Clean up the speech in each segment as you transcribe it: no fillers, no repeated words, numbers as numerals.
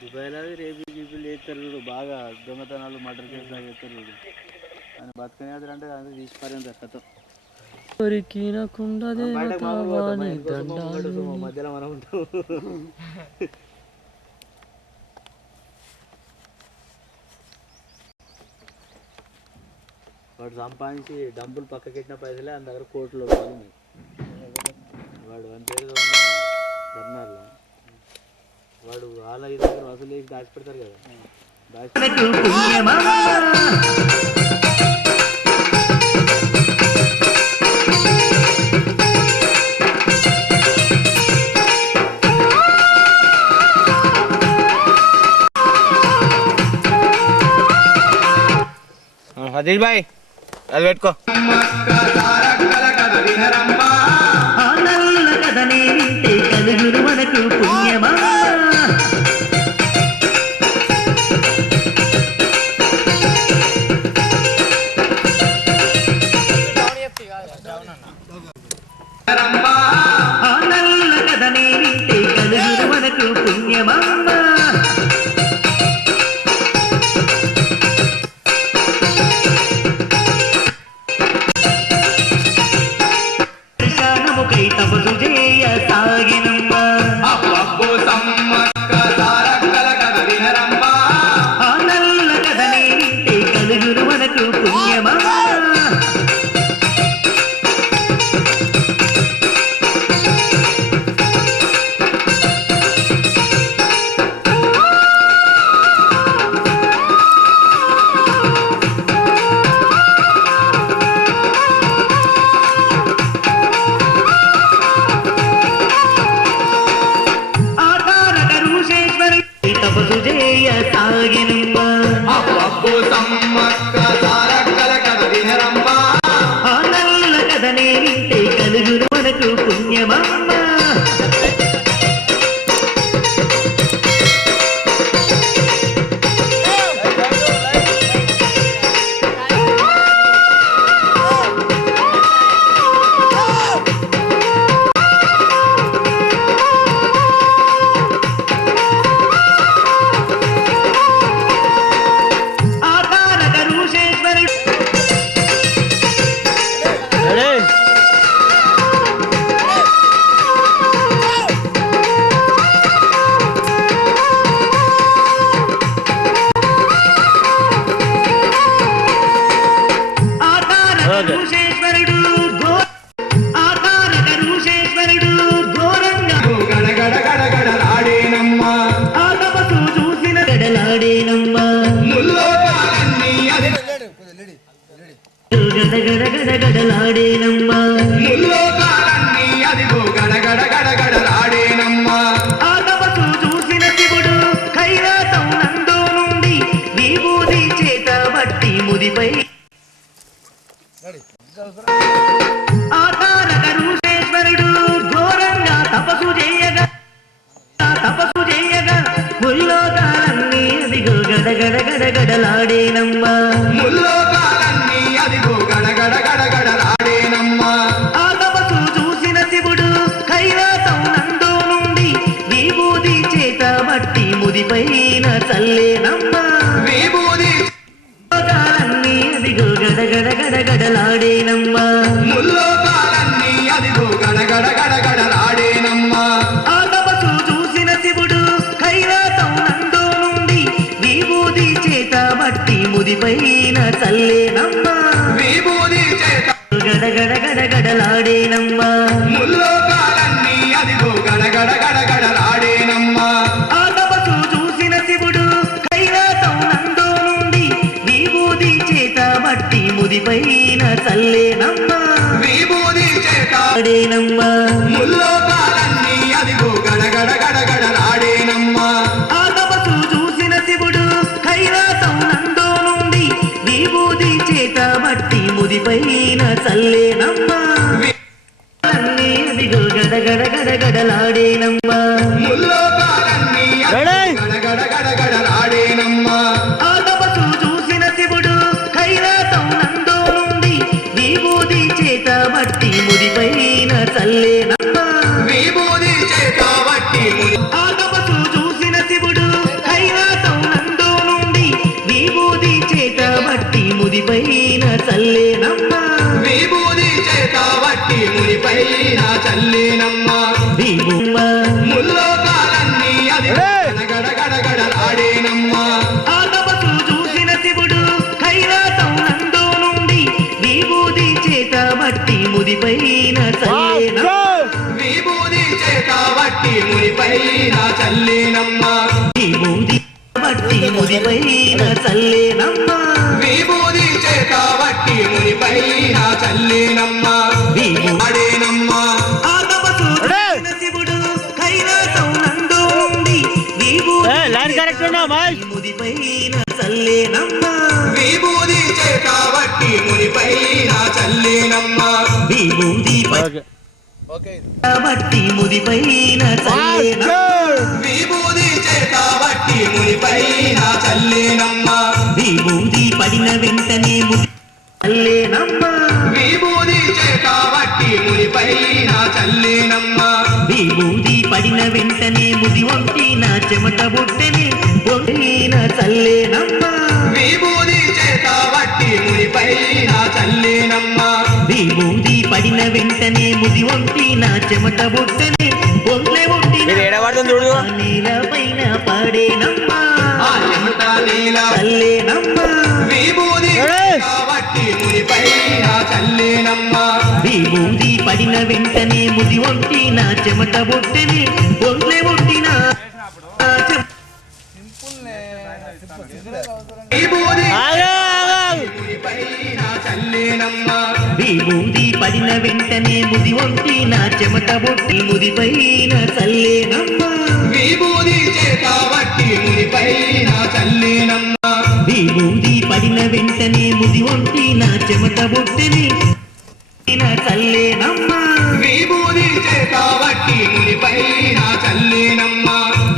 దుబాయ్లో రేపు గీపులు చేస్తారు చూడు, బాగా దొంగతనాలు మర్డర్ కేసులు చేస్తారు చూడు. ఆయన బతకనేది అంటే అది తీసి పారేంత కథ మధ్యలో మనం ఉంటాం. వాడు సంపాదించి డబ్బులు పక్కకెట్టిన పైసలే ఆయన దగ్గర కోట్లు ఉన్నాయి. వాడు అని పేరు ధర్నాల్లో వాడు వాళ్ళ ఈ దగ్గర వసూలు చేసి దాచిపెడతారు కదా, హజీర్ భాయ్ అది పెట్టుకో. గడగడ గడగడలాడేనమ్మా. ఆ తపసు చూసిన శివుడు కైలాస ముదిపైన చల్లేనమ్మా అన్నీ అదిగో గడగడ గడగడలాడేనమ్మా ఆ తపసు చూసిన శివుడు కైలాసం నందో నుండి విభూది చేత బట్టి ముదిపైన చల్లేనమ్మా ఆ తపసు చూసిన శివుడు కైలాసం నందో నుండి విభూది చేత బట్టి ముదిపైన చల్లేనమ్మా భీముమ్మ ఆ తపసు చూసిన శివుడు కైలాసం నందో నుండి విభూది చేత బట్టి ముదిపైన చల్లేనమ్మా విభూది బట్టి ముదిపైన చల్లేనమ్మా ఆ తపసు చూసిన శివుడు కైలాసం నందో నుండి లైన్ కరెక్ట్ ఉన్నా బాయ్ ముదిపైన చల్లేనమ్మా విభూది ఓకే బట్టి ముదిపైన చల్లేనమ్మా విభూది పడిన వెంటనే ముది చల్లేనమ్మా విభూది పడిన వెంటనే ముది వంటిన చెమట బుట్టని వంటిన చల్లేనమ్మా విభూది పడిన వెంటనే ముది వంటిన చెమట బుట్టని ఒంట్లే వంటిన ఇది ఏడవాడుతుంది చూడు. నీల పైన పాడేనమ్మా చల్లేనమ్మా విభూది పడిన వెంటనే ముది వంటిన చెమట బుట్టని ఒంట్లే వంటిన విభూది పడిన వెంటనే ముది వంటిన చెమట బుట్టి ముదిపైన చల్లేనమ్మా విభూది పడిన వెంటనే ముది వంటిన చెమట బుట్టిని చల్లేనమ్మా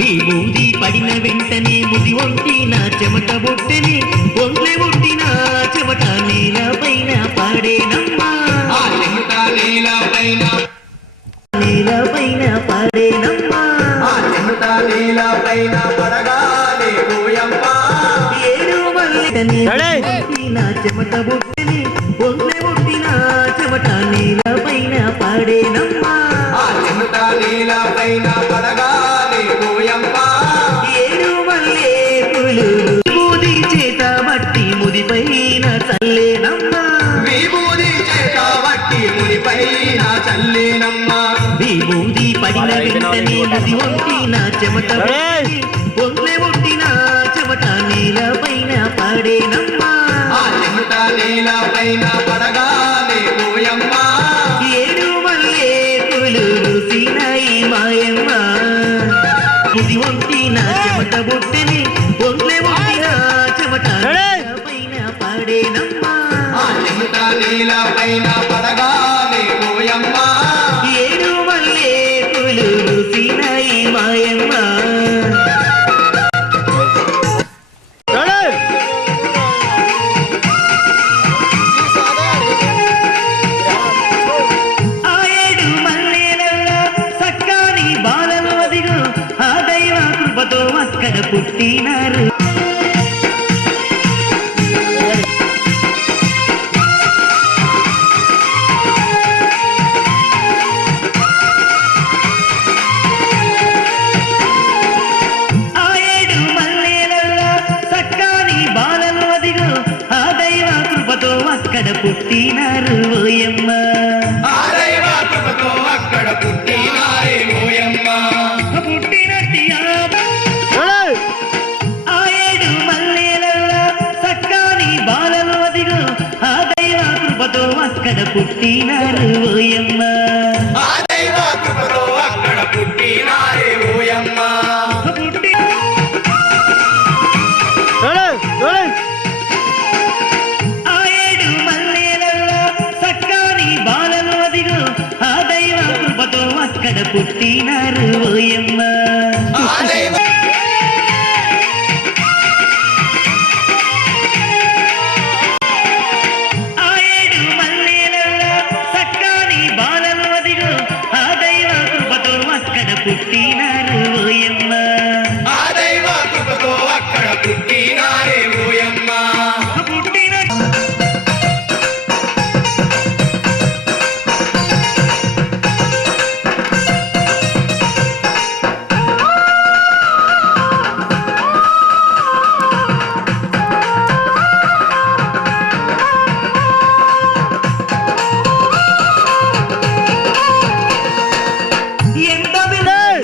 విభూది పడిన వెంటనే ముది వంటిన చెమట బుట్టిని ఒంట్లే వంటిన చెమట నీల పైన పాడేనమ్మా నీల పైన పాడేనమ్మా ఏడు మల్లెని వంటిన చెమట బుట్టిని ఒంట్లే వంటిన చెమట నీల పైన పాడేనమ్మా ఏడు మల్లె పూలు విభూది చేత బట్టి ముదిపైన చల్లేనమ్మా విభూది పడిన వెంటనే ముది వంటిన చెమట బుట్టి ఒంట్లే వంటిన చెమట నీల పైన పాడేనమ్మా ఏడు మల్లె పూలు సీనాయి మాయమ్మ ముది వంటిన చెమట బుట్టని ఒంట్లే వంటిన చెమట నీల పైన పాడేనమ్మా ఏడు మల్లె పూలు సీనాయి మాయమ్మ ఆ ఏడు మల్లెలలో సక్కాని బాలలు అదిగో ఆ దైవ కృపతో అక్కడ పుట్టినారు ఆ ఏడు మల్లెలలో సక్కాని బాలలు అదిగో ఆ దైవ కృపతో అక్కడ పుట్టినారు ఓయమ్మ పుట్టినట్టి ఆ ఏడు మల్లెలలో సక్కాని బాలలు అదిగో ఆ దైవ కృపతో అక్కడ పుట్టినారు ఓయమ్మ పుట్టి ఆ ఏడు మల్లెలలో వచ్చినారే